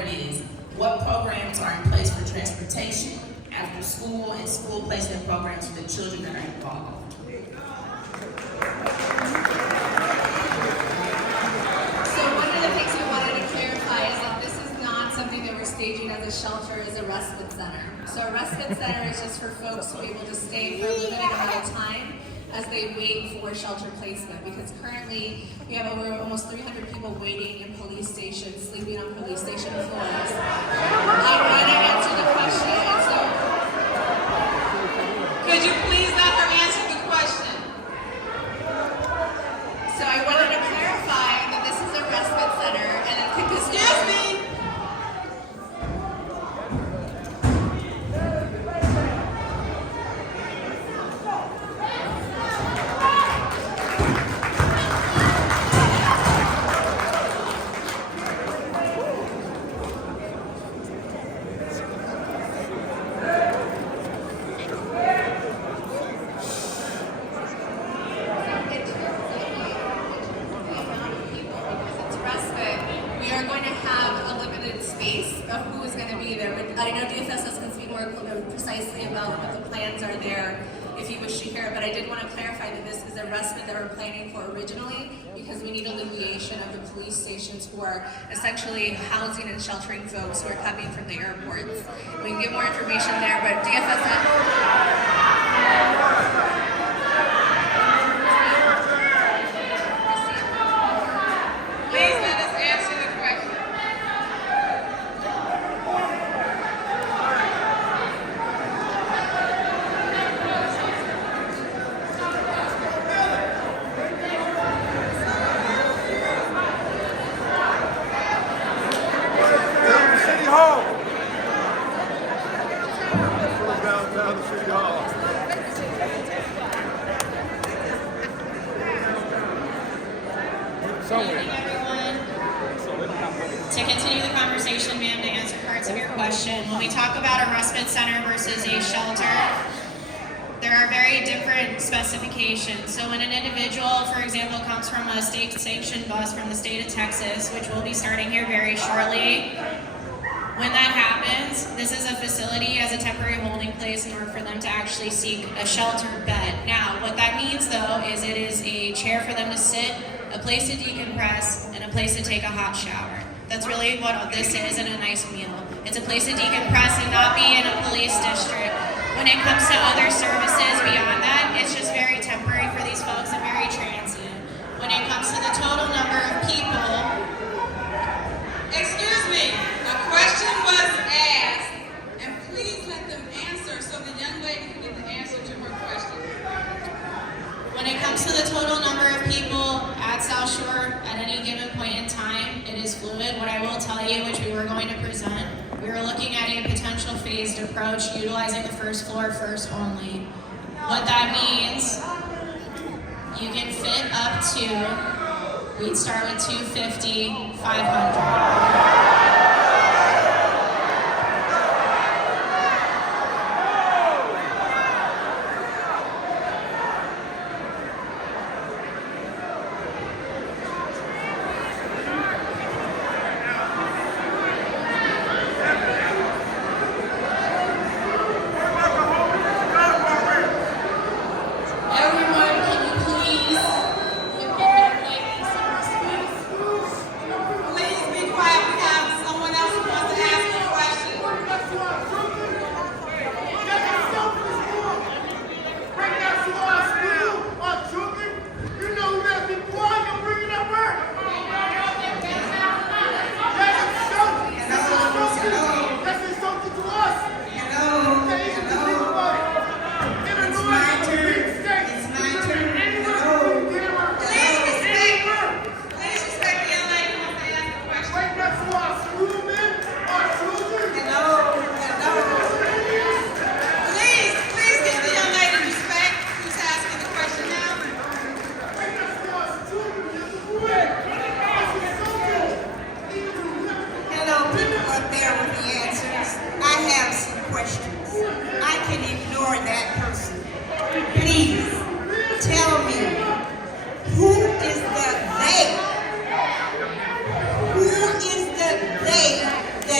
whatever it is, what programs are in place for transportation, after school, and school placement programs for the children that are involved. So one of the things we wanted to clarify is that this is not something that we're staging as a shelter, as a respite center. So a respite center is just for folks to be able to stay for a limited amount of time as they wait for shelter placement, because currently we have over almost 300 people waiting in police stations, sleeping on police station floors. I want to answer the question, and so could you please let her answer the question? So I wanted to clarify that this is a respite center, and I think this Excuse me. I know DFSS can speak more precisely about what the plans are there if you wish to hear it, but I did want to clarify that this is a respite that we're planning for originally because we need alleviation of the police stations who are essentially housing and sheltering folks who are coming from the airports. We can get more information there, but DFSS... Please let us answer the question. To continue the conversation, ma'am, to answer parts of your question, when we talk about a respite center versus a shelter, there are very different specifications. So when an individual, for example, comes from a state-sanctioned bus from the state of Texas, which will be starting here very shortly, when that happens, this is a facility as a temporary holding place in order for them to actually seek a sheltered bed. Now, what that means, though, is it is a chair for them to sit, a place to decompress, and a place to take a hot shower. That's really what this is in a nice meal. It's a place to decompress and not be in a police district. When it comes to other services beyond that, it's just very temporary for these folks and very transient. When it comes to the total number of people... Excuse me, a question was asked, and please let them answer so the young lady can get the answer to her question. When it comes to the total number of people at South Shore at any given point in time, it is fluid. What I will tell you, which we were going to present, we were looking at a potential phased approach utilizing the first floor first only. What that means, you can fit up to, we'd start with 250, 500. Who is the they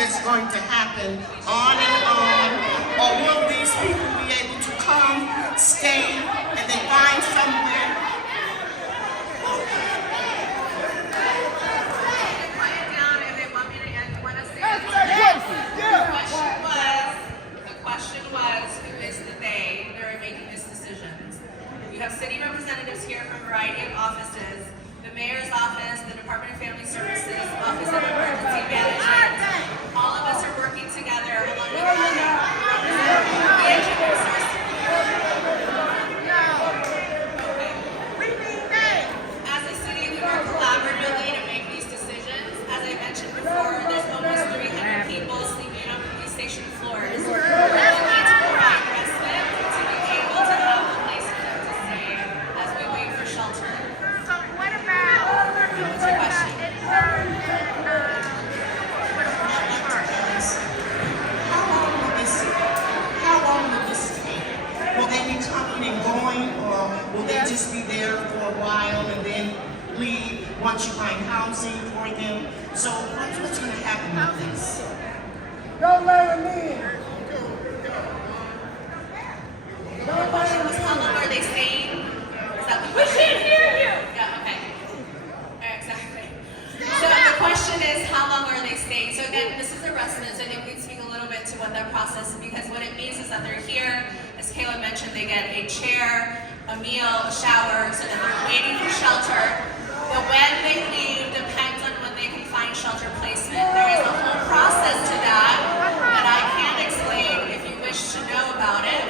that's going to happen on and on? Or will these people be able to come, stay, and they find somewhere? Quiet down and they want me to want to say the question was, who is the they that are making these decisions? You have city representatives here from a variety of offices, the mayor's office, the Department of Family Services, Office of Emergency Management. All of us are working together along with As a city, we work collaboratively to make these decisions. As I mentioned before, there's almost 300 people sleeping on police station floors. We need to provide respite to be able to have a place for them to stay as we wait for shelter. So what about What's your question? How long will this take? Will they be coming and going, or will they just be there for a while and then leave once you find housing for them? So what's going to happen with this? don't let them in? The question was, how long are they staying? Is that the question? We can't hear you! Yeah, okay. Exactly. So the question is, how long are they staying? So again, this is a resident, so I think we can speak a little bit to what that process is, because what it means is that they're here, as Kayla mentioned, they get a chair, a meal, a shower, so that they're waiting for shelter. But when they leave depends on when they can find shelter placement. There is a whole process to that I can't explain if you wish to know about it.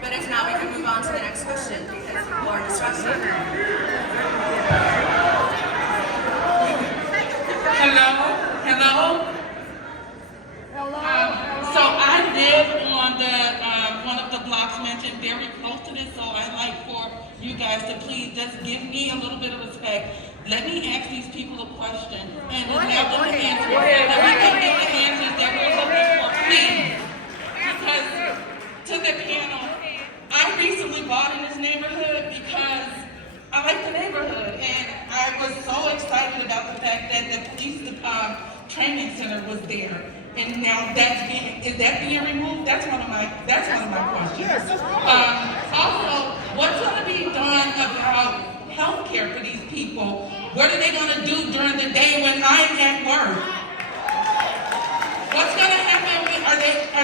But if not, we can move on to the next question because people are disrupted. Hello. So I live on the one of the blocks mentioned, very close to this. So I'd like for you guys to please just give me a little bit of respect. Let me ask these people a question and have them answer. Let me get the answers that we're looking for, please. Because to the panel, I recently bought in this neighborhood because I like the neighborhood, and I was so excited about the fact that the police training center was there, and now is that being removed? That's one of my questions. Also, what's going to be done about health care for these people? What are they going to do during the day when I'm at work? What's going to happen? Are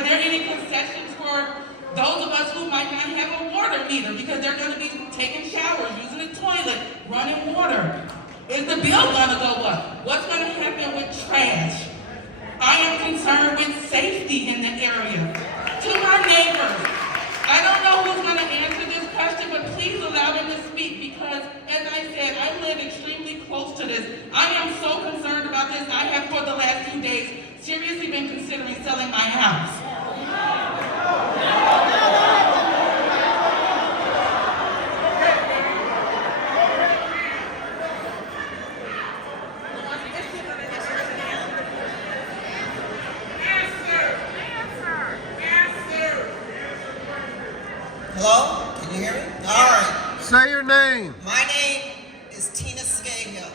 there any concessions for those of us who might not have a water meter because they're going to be taking showers, using the toilet, running water? Is the bill going to go up? What's going to happen with trash? I am concerned with safety in the area. To my neighbors, I don't know who's going to answer this question, but please allow them to speak because, as I said, I live extremely close to this. I am so concerned about this. I have, for the last few days, seriously been considering selling my house. Hello? Can you hear me? All right. Say your name. My name is Tina Scahill.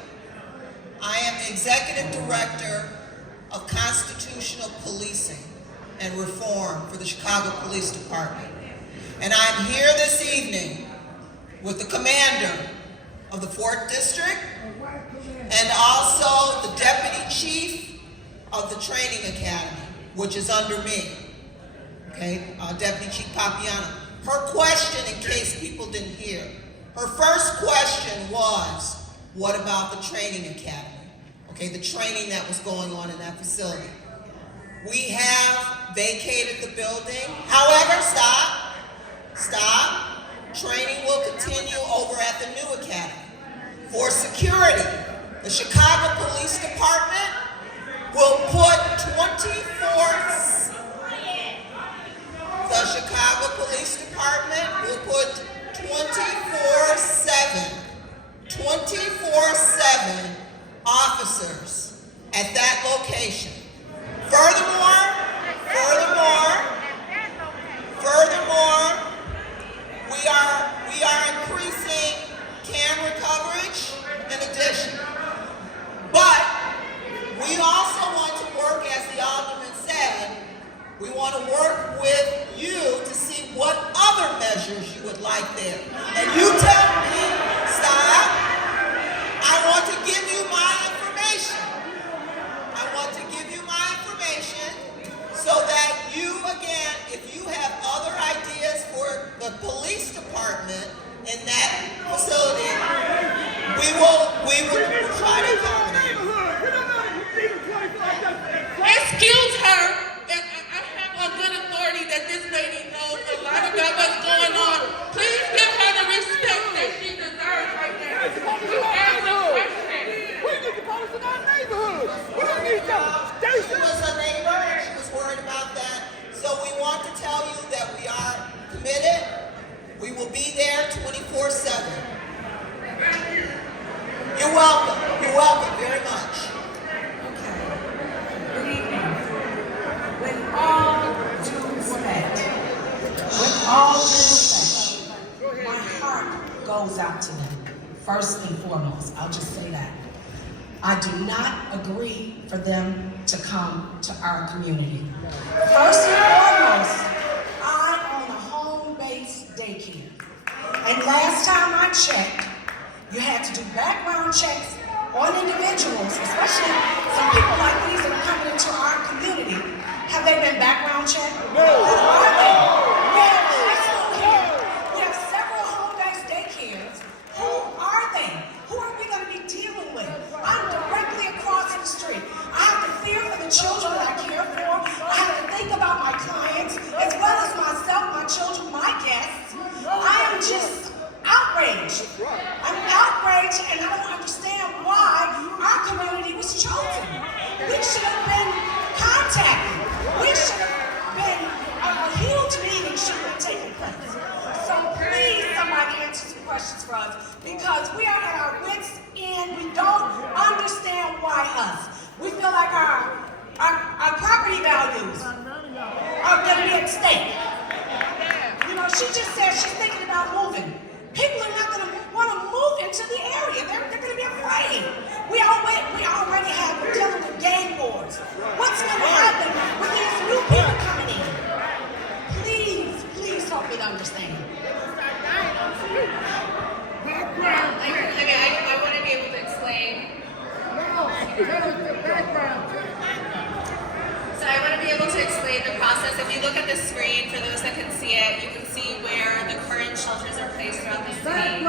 I am the Executive Director of Constitutional Policing and Reform for the Chicago Police Department. And I'm here this evening with the commander of the 4th District and also the Deputy Chief of the Training Academy, which is under me. Okay, Deputy Chief Papiano. Her question, in case people didn't hear, her first question was, what about the training academy? Okay, the training that was going on in that facility. We have vacated the building. However, stop. Training will continue over at the new academy. For security, the Chicago Police Department will put 24/7 officers at that location. Furthermore, we are increasing camera coverage in addition. But we also want to work, as the Alderman We want to work with you to see what other measures you would like there. And you tell me, stop. I want to give you my information. I want to give you my information so that you, again, if you have other ideas for the police department in that facility, we will try to accommodate you. Excuse her. I have a good authority that this lady knows a lot about what's going on. Please give her the respect that she deserves right now. You asked a question. We need the police in our neighborhood. We don't need them. She was a neighbor and she was worried about that. So we want to tell you that we are committed. We will be there 24/7. You're welcome. You're welcome very much. Good evening. With all due respect, my heart goes out to them, first and foremost. I'll just say that. I do not agree for them to come to our community. First and foremost, I own a home-based daycare. And last time I checked, you had to do background checks on individuals, especially some people like these that are coming into our community. Have they been background checked? No. Who are they? We have high school here. We have several home-based daycares. Who are they? Who are we going to be dealing with? I'm directly across the street. I have to fear for the children that I care for. I have to think about my clients, as well as myself, my children, my guests. I am just outraged. I'm outraged, and I don't understand why our community was chosen. We should have been contacted. We should have been, a huge meeting should have taken place. So please, somebody answer some questions for us, because we are at our wits' end. We don't understand why us. We feel like our property values are going to be at stake. You know, she just said she's thinking about moving. People are not going to want to move into the area. They're going to be afraid. We already have, we're dealing with gang wars. What's going to happen with these new people coming in? Please help me to understand. I want to be able to explain. So I want to be able to explain the process. If you look at the screen, for those that can see it, you can see where the current shelters are placed throughout the city.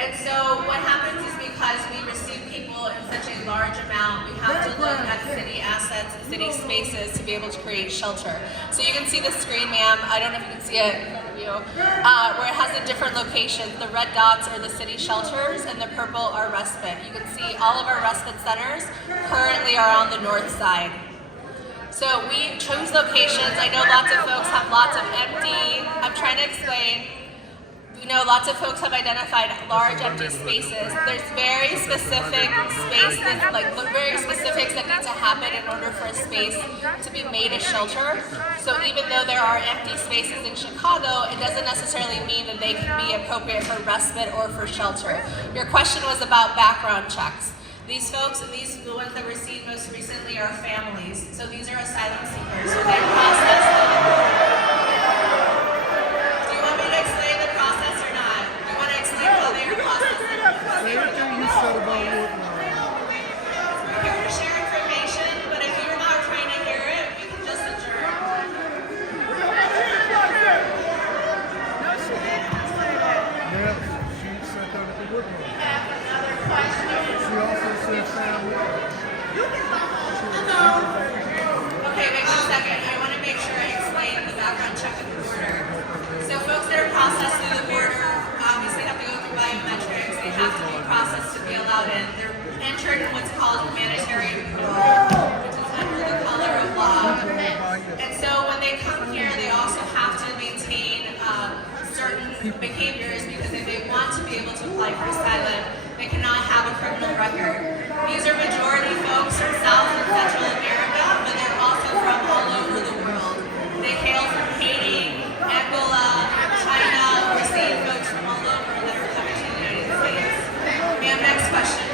And so what happens is, because we receive people in such a large amount, we have to look at city assets and city spaces to be able to create shelter. So you can see the screen, ma'am. I don't know if you can see it, where it has the different locations. The red dots are the city shelters, and the purple are respite. You can see all of our respite centers currently are on the north side. So we chose locations. I know lots of folks have lots of empty, I'm trying to explain. You know, lots of folks have identified large empty spaces. There's very specific spaces, like very specifics that need to happen in order for a space to be made a shelter. So even though there are empty spaces in Chicago, it doesn't necessarily mean that they can be appropriate for respite or for shelter. Your question was about background checks. These folks, and the ones that were seen most recently, are families. So these are asylum seekers. So they're processed. Do you want me to explain the process or not? Do you want to explain how they are processed? Everything you said about it. We're here to share information, but if you're not trying to hear it, we can just adjourn. Yeah, she said that at the good one. Have another question. She also said family. Okay, wait 1 second. I want to make sure I explain the background check at the border. So folks that are processed through the border obviously have to go through biometrics. They have to be processed to be allowed in. They're entered in what's called humanitarian parole, which is under the color of law. And so when they come here, they also have to maintain certain behaviors, because if they want to be able to apply for asylum, they cannot have a criminal record. These are majority folks from South and Central America, but they're also from all over the world. They hail from Haiti, Angola, China. We're seeing folks from all over that are coming to the United States. Ma'am, next question.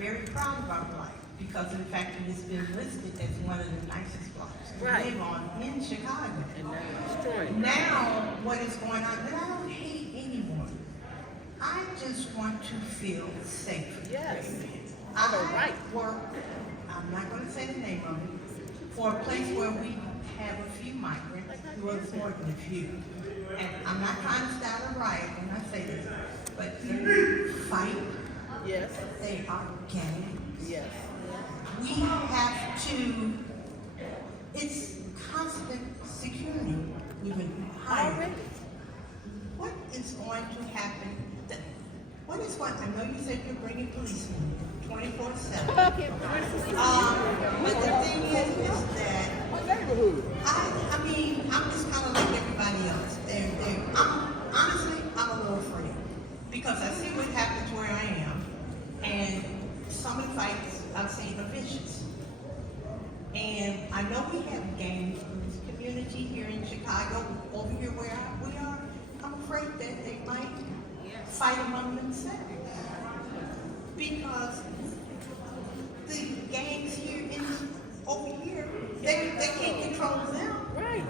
very proud of our block because in fact it has been listed as one of the nicest blocks to live on in Chicago. Now, what is going on, and I don't hate anyone. I just want to feel safe. Yes. I work, I'm not going to say the name of it, for a place where we have a few migrants, well, it's more than a few. And I'm not trying to start a riot when I say this, but they fight. Yes. They are gangs. Yes. We have to, it's constant security. We've been hired. What is going to happen? What is what? I know you said you're bringing policemen 24/7. But the thing is that I mean, I'm just kind of like everybody else. Honestly, I'm a little afraid because I see what happens where I am, and some of the fights I've seen are vicious. And I know we have gangs in this community here in Chicago, over here where we are. I'm afraid that they might fight among themselves because the gangs here over here, they can't control them. Right.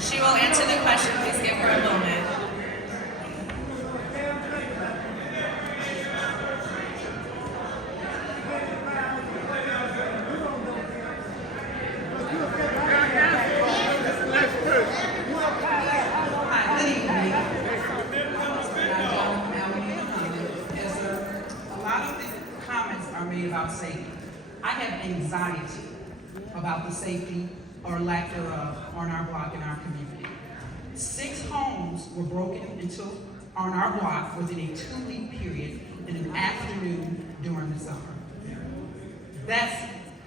She will answer the question. Please give her a moment. Hi, good evening. A lot of the comments are made about safety. I have anxiety about the safety or lack thereof on our block in our community. 6 homes were broken into on our block within a 2-week period in an afternoon during the summer. That's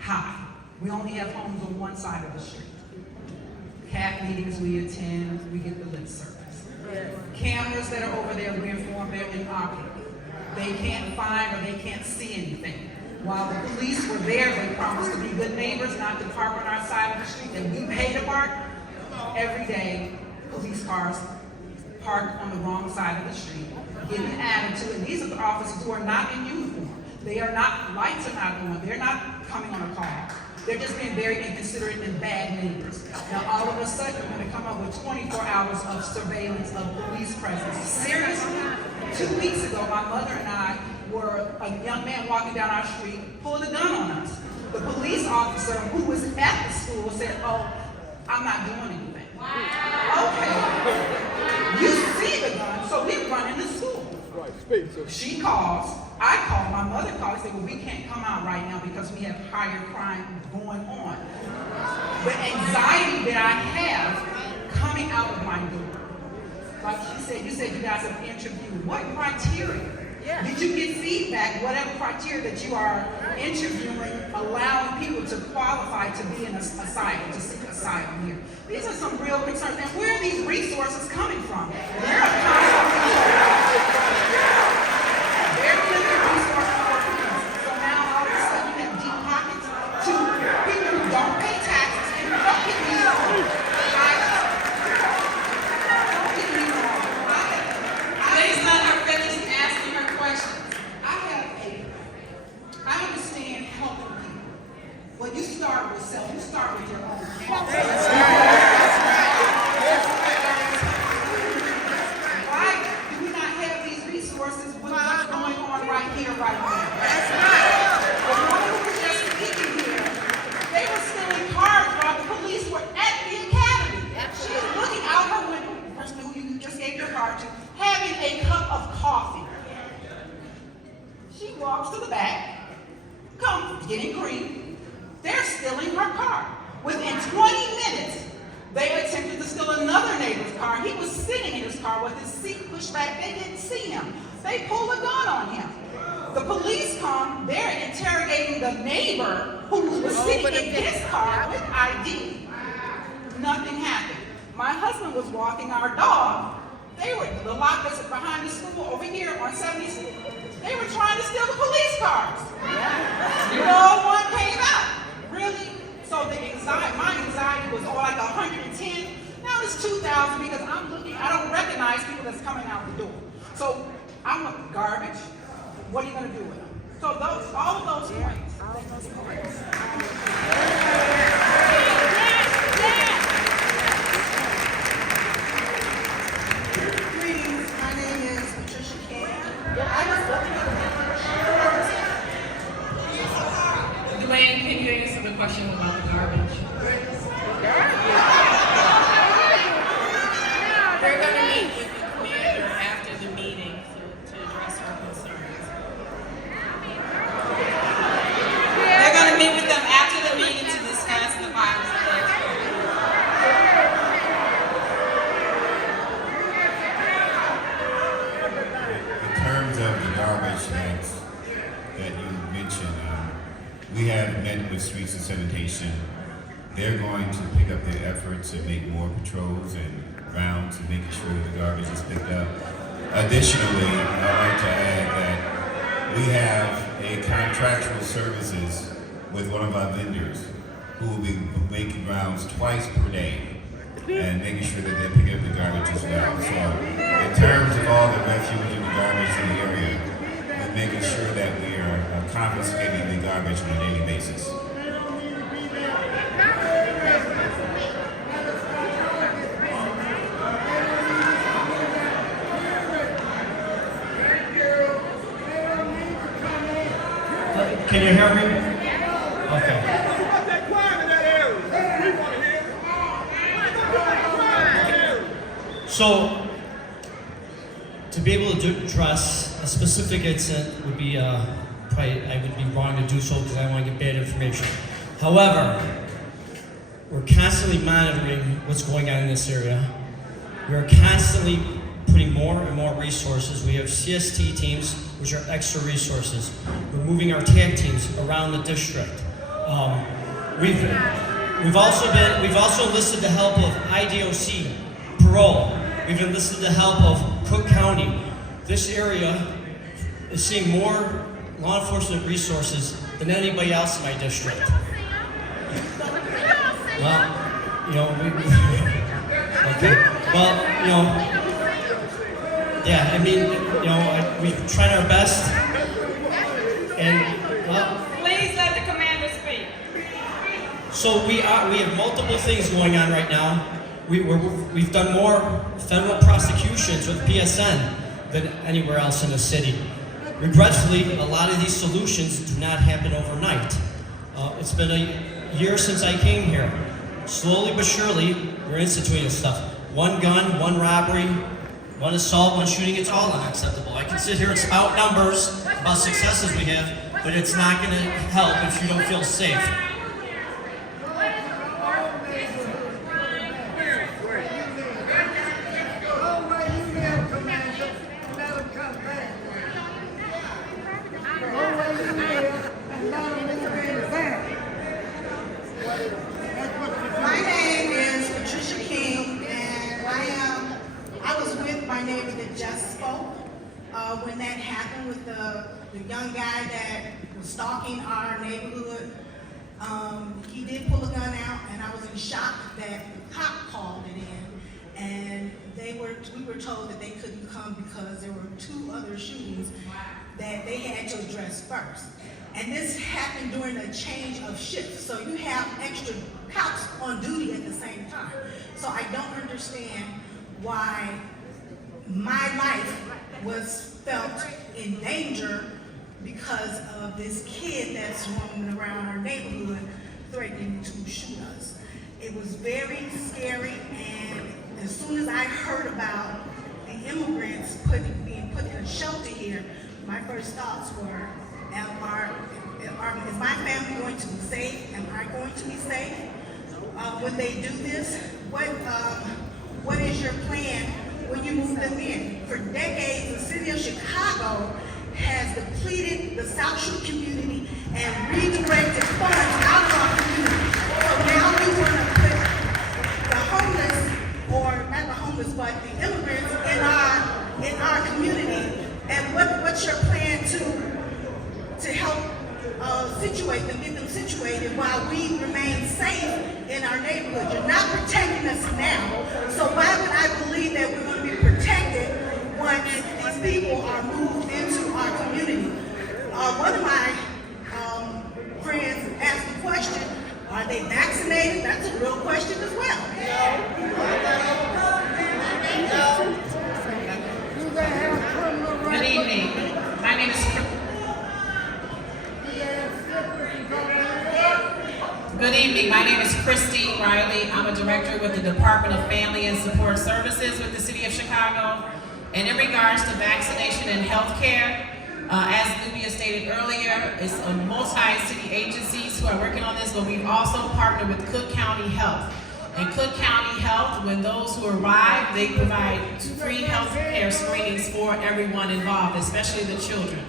high. We only have homes on one side of the street. CAP meetings we attend, we get the lip service. Cameras that are over there, we inform they're inoperable. They can't find or they can't see anything. While the police were there, they promised to be good neighbors, not to park on our side of the street that we pay to park. Every day, police cars park on the wrong side of the street, giving attitude. And these are the officers who are not in uniform. They are not, lights are not on, they're not coming on a call. They're just being very inconsiderate and bad neighbors. Now all of a sudden, we're gonna come up with 24 hours of surveillance of police presence. Seriously? 2 weeks ago, my mother and I were a young man walking down our street, pulled a gun on us. The police officer who was at the school said, "Oh, I'm not doing anything." Wow. Okay. You see the gun, so we run into school. She calls, I call, my mother calls, and said, "Well, we can't come out right now because we have higher crime going on." The anxiety that I have coming out of my door. Like she said, you said you guys have interviewed. What criteria? Did you get feedback, whatever criteria that you are interviewing, allowing people to qualify to be in asylum, to seek asylum here? These are some real concerns. And where are these resources coming from? They're a very limited resources for people. So now all of a sudden you have deep pockets to people who don't pay taxes and don't get me wrong. Please let her finish asking her questions. I understand helping people. Well, you start with self. You start with your own. Why do we not have these resources with what's going on right here, right now? That's right. The woman who was just speaking here, they were stealing cars while the police were at the academy. She is looking out her window, the person who you just gave your car to, having a cup of coffee. She walks to the back, getting green. They're stealing her car. Within 20 minutes, they attempted to steal another neighbor's car. He was sitting in his car with his seat pushed back. They didn't see him. They pulled a gun on him. the police come, they're interrogating the neighbor who was sitting in his car with ID. Nothing happened. My husband was walking our dog. The lot that's behind the school over here on 76. They were trying to steal the police cars. No one came out. Really? So my anxiety was like 110. Now it's 2,000 because I don't recognize people that's coming out the door. So I want garbage. What are you going to do with them? So all of those points. Greetings, my name is Patricia King. Dwayne, can you answer the question about the garbage? We're going to meet with the commander after the meeting to address our concerns. They're going to meet with them after the meeting to discuss the violence against women. In terms of the garbage that you mentioned, we have met with Streets and Sanitation. They're going to pick up their efforts and make more patrols and rounds and making sure that the garbage is picked up. Additionally, I'd like to add that we have a contractual services with one of our vendors who will be making rounds twice per day and making sure that they're picking up the garbage as well. So in terms of all the refuge and the garbage in the area, we're making sure that we are confiscating the garbage on a daily basis. Can you hear me? Okay. So, to be able to address a specific incident would be, I would be wrong to do so because I want to get bad information. However, we're constantly monitoring what's going on in this area. We're constantly putting more and more resources. We have CST teams, which are extra resources. We're moving our tag teams around the district. We've also enlisted the help of IDOC, parole. We've enlisted the help of Cook County. This area is seeing more law enforcement resources than anybody else in my district. Well, okay. Well, yeah, I mean, we've tried our best, and Please let the commander speak. So we have multiple things going on right now. We've done more federal prosecutions with PSN than anywhere else in the city. Regretfully, a lot of these solutions do not happen overnight. It's been a year since I came here. Slowly but surely, we're instituting stuff. One gun, one robbery, one assault, one shooting, it's all unacceptable. I can sit here and spout numbers about successes we have, but it's not going to help if you don't feel safe. My name is Patricia King, and I was with my neighbor that just spoke when that happened with the young guy that was stalking our neighborhood. He did pull a gun out, and I was in shock that the cop called it in, and we were told that they couldn't come because there were 2 other shootings that they had to address first. And this happened during a change of shifts, so you have extra cops on duty at the same time. So I don't understand why my life was felt in danger because of this kid that's roaming around our neighborhood threatening to shoot us. It was very scary, and as soon as I heard about the immigrants being put in a shelter here, my first thoughts were, is my family going to be safe? Am I going to be safe? When they do this, what is your plan when you move them in? For decades, the city of Chicago has depleted the South Shore community and redirected funds out of our community. So now we want to put the homeless, or not the homeless, but the immigrants in our community. And what's your plan to help situate them, get them situated while we remain safe in our neighborhood? You're not protecting us now, so why would I believe that we're going to be protected once these people are moved into our community? One of my friends asked the question, are they vaccinated? That's a real question as well. Good evening. My name is Good evening. My name is Christy Riley. I'm a director with the Department of Family and Support Services with the City of Chicago. And in regards to vaccination and health care, as Rubio stated earlier, it's a multi-city agencies who are working on this, but we've also partnered with Cook County Health. And Cook County Health, when those who arrive, they provide free health care screenings for everyone involved, especially the children.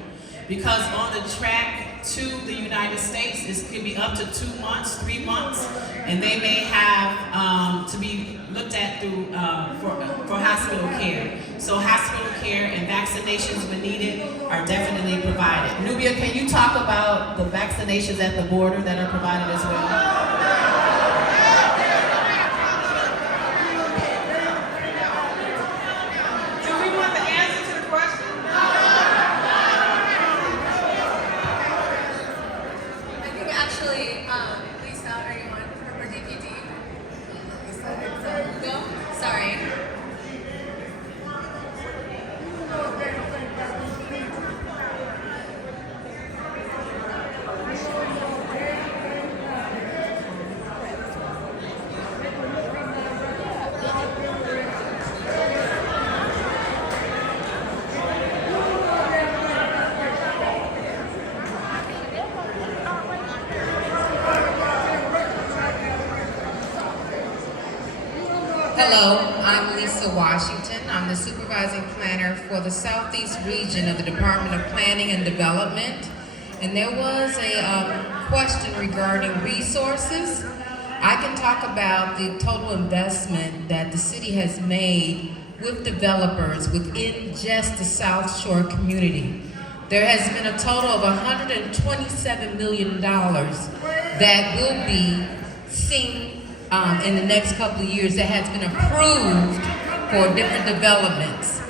Because on the track to the United States, it can be up to 2 months, 3 months, and they may have to be looked at through for hospital care. So hospital care and vaccinations when needed are definitely provided. Rubio, can you talk about the vaccinations at the border that are provided as well? Hello, I'm Lisa Washington. I'm the supervising planner for the Southeast region of the Department of Planning and Development. And there was a question regarding resources. I can talk about the total investment that the city has made with developers within just the South Shore community. There has been a total of $127 million that will be seen in the next couple of years that has been approved for different developments.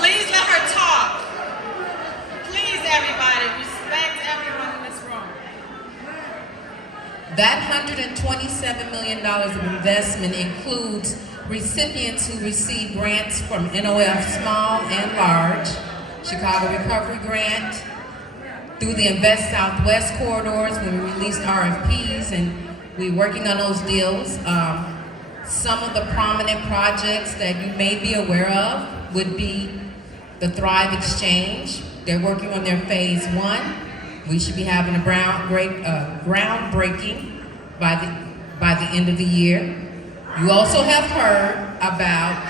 Please let her talk. Please, everybody, respect everyone in this room. That $127 million of investment includes recipients who receive grants from NOF Small and Large, Chicago Recovery Grant, through the Invest Southwest corridors when we released RFPs, and we're working on those deals. Some of the prominent projects that you may be aware of would be the Thrive Exchange. They're working on their phase 1. We should be having a groundbreaking by the end of the year. You also have heard about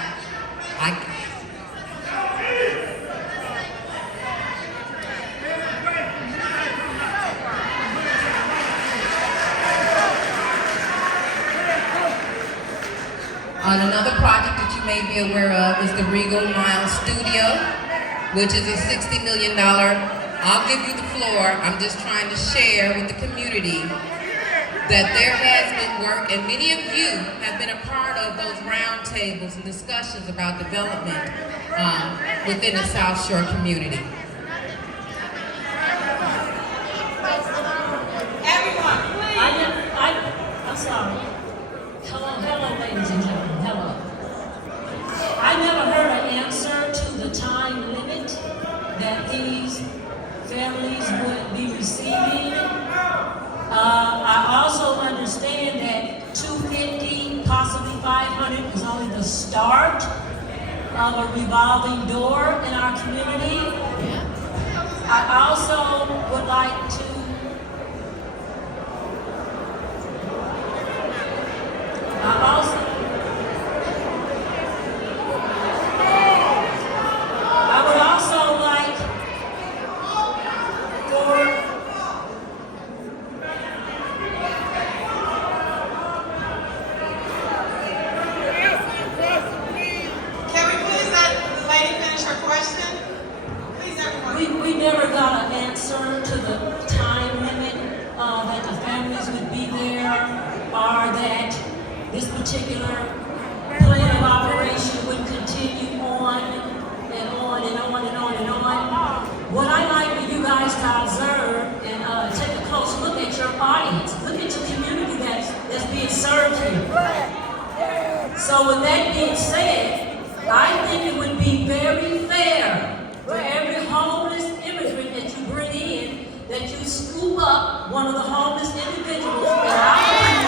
on another project that you may be aware of is the Regal Mile Studio, which is a $60 million. I'll give you the floor. I'm just trying to share with the community that there has been work, and many of you have been a part of those roundtables and discussions about development within the South Shore community. Everyone, please. I'm sorry. Hello, ladies and gentlemen. Hello. I never heard an answer to the time limit that these families would be receiving. I also understand that 250, possibly 500 is only the start of a revolving door in our community. I also would like to folks, look at your audience. Look at your community that's being served here. So with that being said, I think it would be very fair for every homeless immigrant that you bring in, that you scoop up one of the homeless individuals in our community.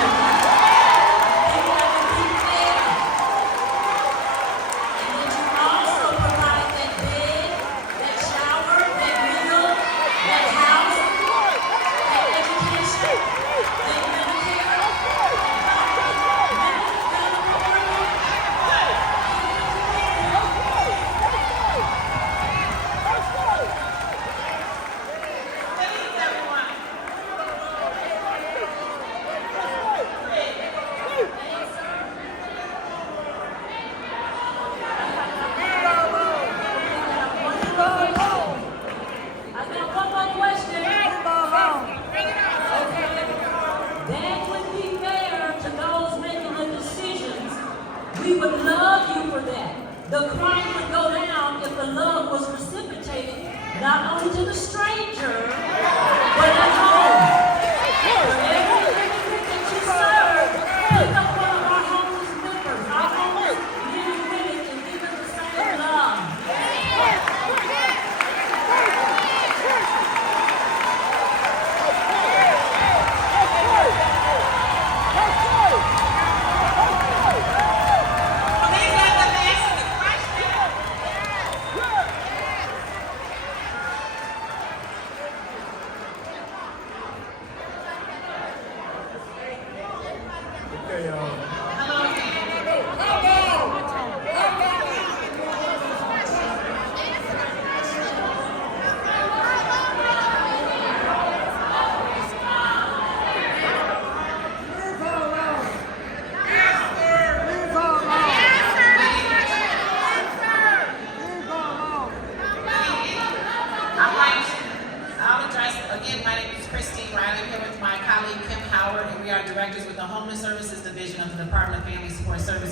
We would love you for that. The crime would go down if the love was reciprocated not only to the stranger, but at home. For every immigrant that you serve, pick up one of our homeless members, our homeless men and women, and give them the same love.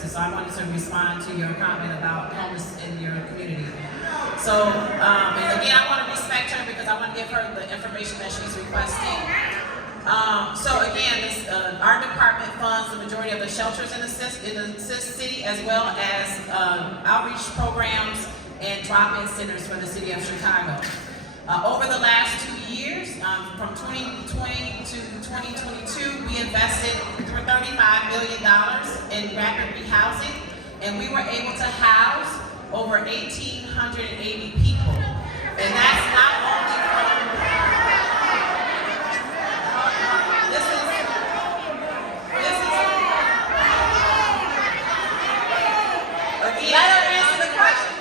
So I wanted to respond to your comment about homeless in your community. So, and again, I want to respect her because I want to give her the information that she's requesting. So again, our department funds the majority of the shelters in the city, as well as outreach programs and drop-in centers for the city of Chicago. Over the last 2 years, from 2020 to 2022, we invested $35 million in rapid rehousing, and we were able to house over 1,880 people. And that's not only from, this is, again, let her answer the question.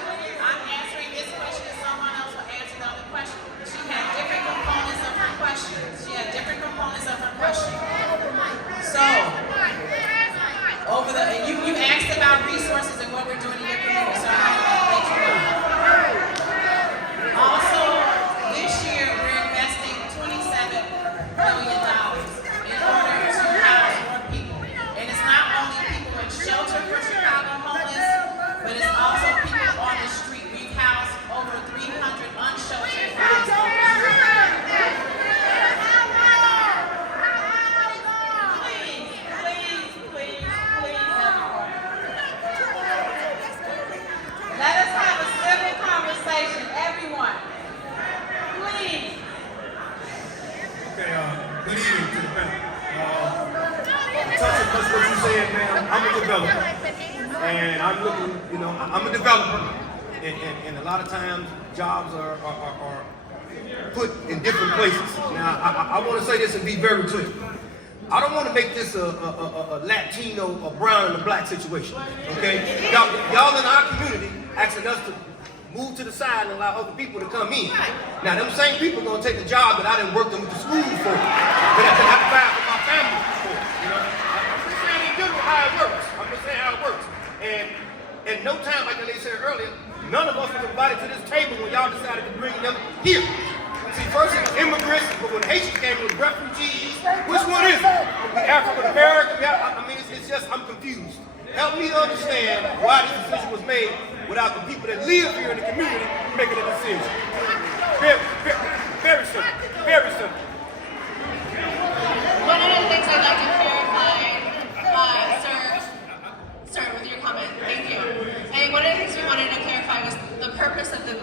I'm answering this question and someone else will answer the other question. She had different components of her question. So, you asked about resources and what we're doing in your community, so I'm going to let you know. Also, this year we're investing $27 million in order to house more people. And it's not only people in shelter for Chicago homeless, but it's also people on the street. We've housed over 300 unsheltered homeless. Let us have a civil conversation, everyone. Please. Okay, good evening to the panel. Touching just what you said, ma'am, I'm a developer. And I'm looking, I'm a developer. And a lot of times jobs are put in different places. Now, I want to say this and be very clear. I don't want to make this a Latino, a brown, and a black situation, okay? Y'all in our community asking us to move to the side and allow other people to come in. Now, them same people are going to take the job that I didn't work them with the schools for, that I provide for my family for, I'm just saying in general how it works. I'm just saying how it works. And in no time, like they said earlier, none of us was invited to this table when y'all decided to bring them here. See, first it was immigrants, but when Haitians came, it was refugees. Which one is it? The African American? I mean, it's just, I'm confused. Help me understand why this decision was made without the people that live here in the community making a decision. Very simple. Very simple. would like to clarify, sir, with your comment. Thank you. And one of the things we wanted to clarify was the purpose of this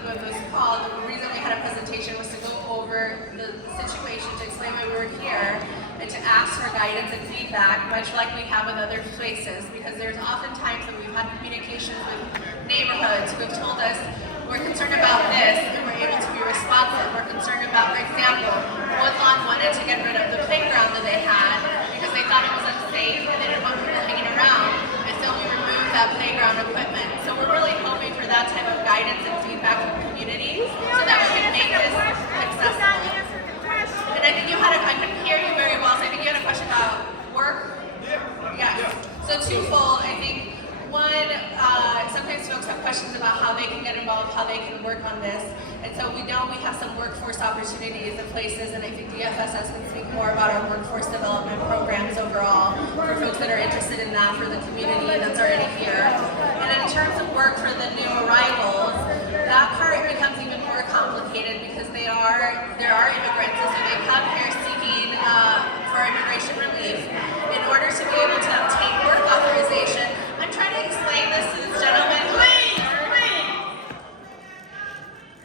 call. The reason we had a presentation was to go over the situation, to explain why we were here, and to ask for guidance and feedback, much like we have with other places, because there's oftentimes that we've had communications with neighborhoods who have told us, we're concerned about this, and we're able to be responsive. We're concerned about, for example, Woodlawn wanted to get rid of the playground that they had because they thought it was unsafe and they didn't want people hanging around, and so we removed that playground equipment. So we're really hoping for that type of guidance and feedback from communities so that we can make this accessible. And I think I couldn't hear you very well, so I think you had a question about work? Yes. So twofold, I think. One, sometimes folks have questions about how they can get involved, how they can work on this. And so we have some workforce opportunities in places, and I think DFSS can speak more about our workforce development programs overall for folks that are interested in that for the community that's already here. And in terms of work for the new arrivals, that part becomes even more complicated because there are immigrants, and so they come here seeking for immigration relief. In order to be able to obtain work authorization, I'm trying to explain this to this gentleman.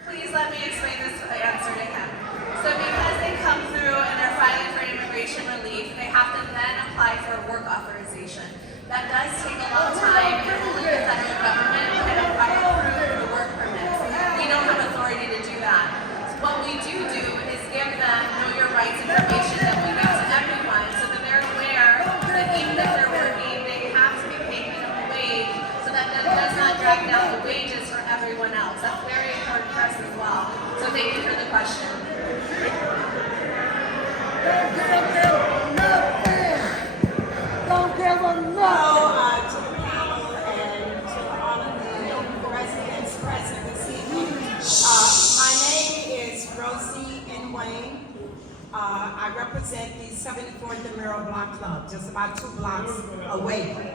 Please let me explain this answer to him. So because they come through and they're filing for immigration relief, they have to then apply for a work authorization. That does take a long time, and only the federal government can approve the work permits. We don't have authority to do that. So what we do is give them know your rights information that we give to everyone so that they're aware that even if they're working, they have to be paid minimum wage so that does not drag down the wages for everyone else. That's very important for us as well. So thank you for the question. Don't give them no. To the panel and to all of the residents present this evening. My name is Rosie and Wayne. I represent the 74th and Merrill Block Club, just about 2 blocks away.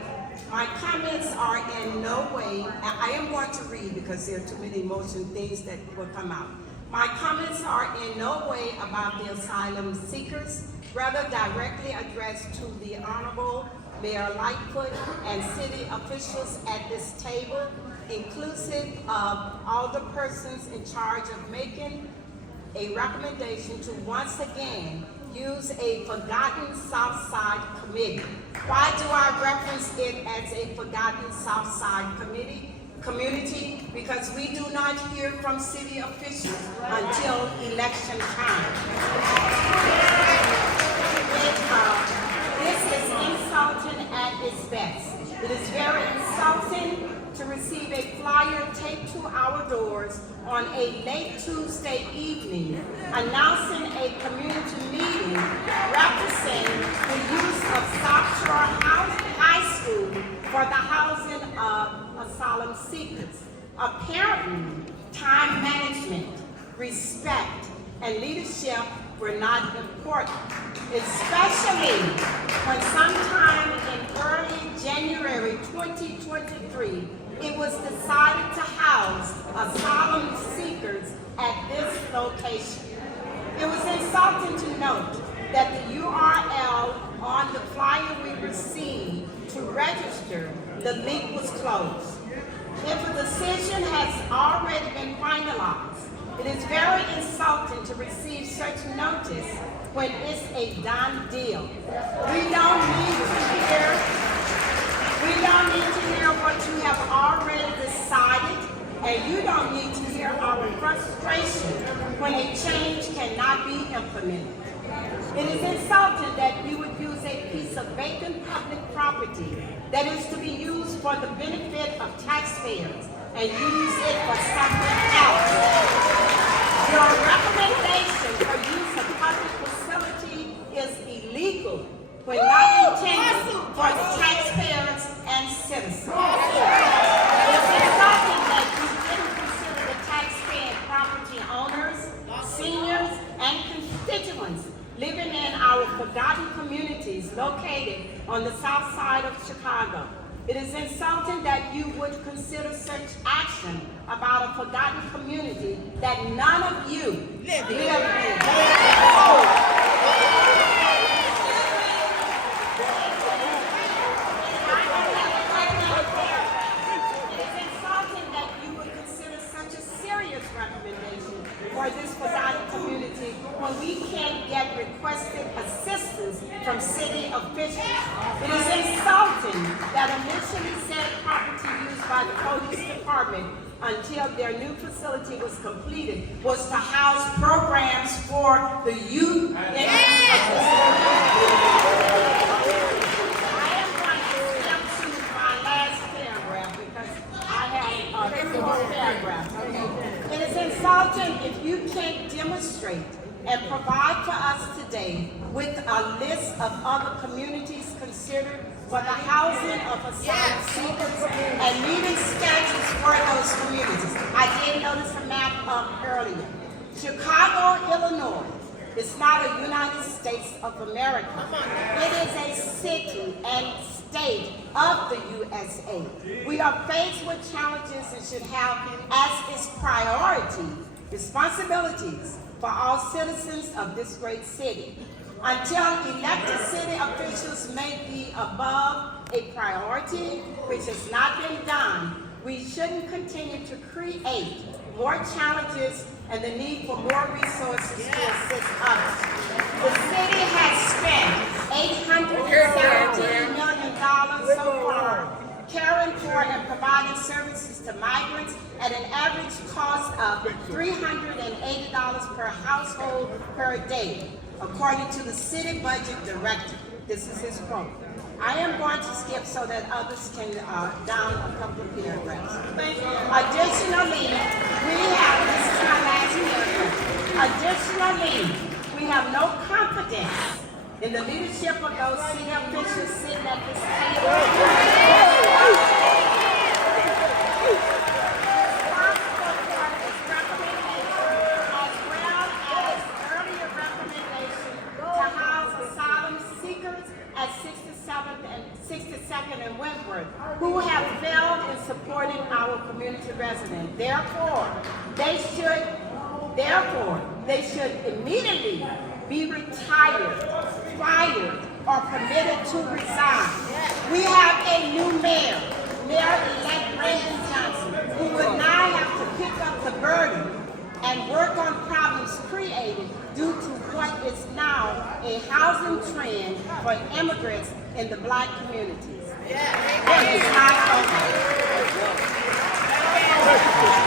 My comments are in no way, I am going to read because there are too many emotional things that will come out. My comments are in no way about the asylum seekers, rather directly addressed to the Honorable Mayor Lightfoot and city officials at this table, inclusive of all the persons in charge of making a recommendation to once again use a forgotten South Side committee. Why do I reference it as a forgotten South Side community? Because we do not hear from city officials until election time. This is insulting at its best. It is very insulting to receive a flyer taped to our doors on a late Tuesday evening announcing a community meeting representing the use of South Shore High School for the housing of asylum seekers. Apparently, time management, respect, and leadership were not important, especially when sometime in early January 2023, it was decided to house asylum seekers at this location. It was insulting to note that the URL on the flyer we received to register, the link was closed. If a decision has already been finalized, it is very insulting to receive such notice when it's a done deal. We don't need to hear what you have already decided, and you don't need to hear our frustration when a change cannot be implemented. It is insulting that you would use a piece of vacant public property that is to be used for the benefit of taxpayers and use it for something else. Your recommendation for use of public facility is illegal when not intended for the taxpayers and citizens. It's insulting that you didn't consider the taxpaying property owners, seniors, and constituents living in our forgotten communities located on the south side of Chicago. It is insulting that you would consider such action about a forgotten community that none of you live in. from city officials. It is insulting that initially said property used by the police department until their new facility was completed was to house programs for the youth in this It is insulting if you can't demonstrate and provide for us today with a list of other communities considered for the housing of asylum seekers and meeting schedules for those communities. I did notice a map earlier. Chicago, Illinois is not a United States of America. It is a city and state of the USA. We are faced with challenges and should have as its priority responsibilities for all citizens of this great city. Until elected city officials make the above a priority, which has not been done, we shouldn't continue to create more challenges and the need for more resources to assist others. The city has spent $817 million so far caring for and providing services to migrants at an average cost of $380 per household per day, according to the city budget director. This is his quote. I am going to skip so that others can down a couple of paragraphs. Additionally, this is my last paragraph. Additionally, we have no confidence in the leadership of those city officials sitting at this table. At 62nd and Wentworth, who have failed in supporting our community residents. Therefore, they should immediately be retired, fired, or permitted to resign. We have a new Mayor-elect Brandon Johnson, who will now have to pick up the burden and work on problems created due to what is now a housing trend for immigrants in the Black communities. It is not over.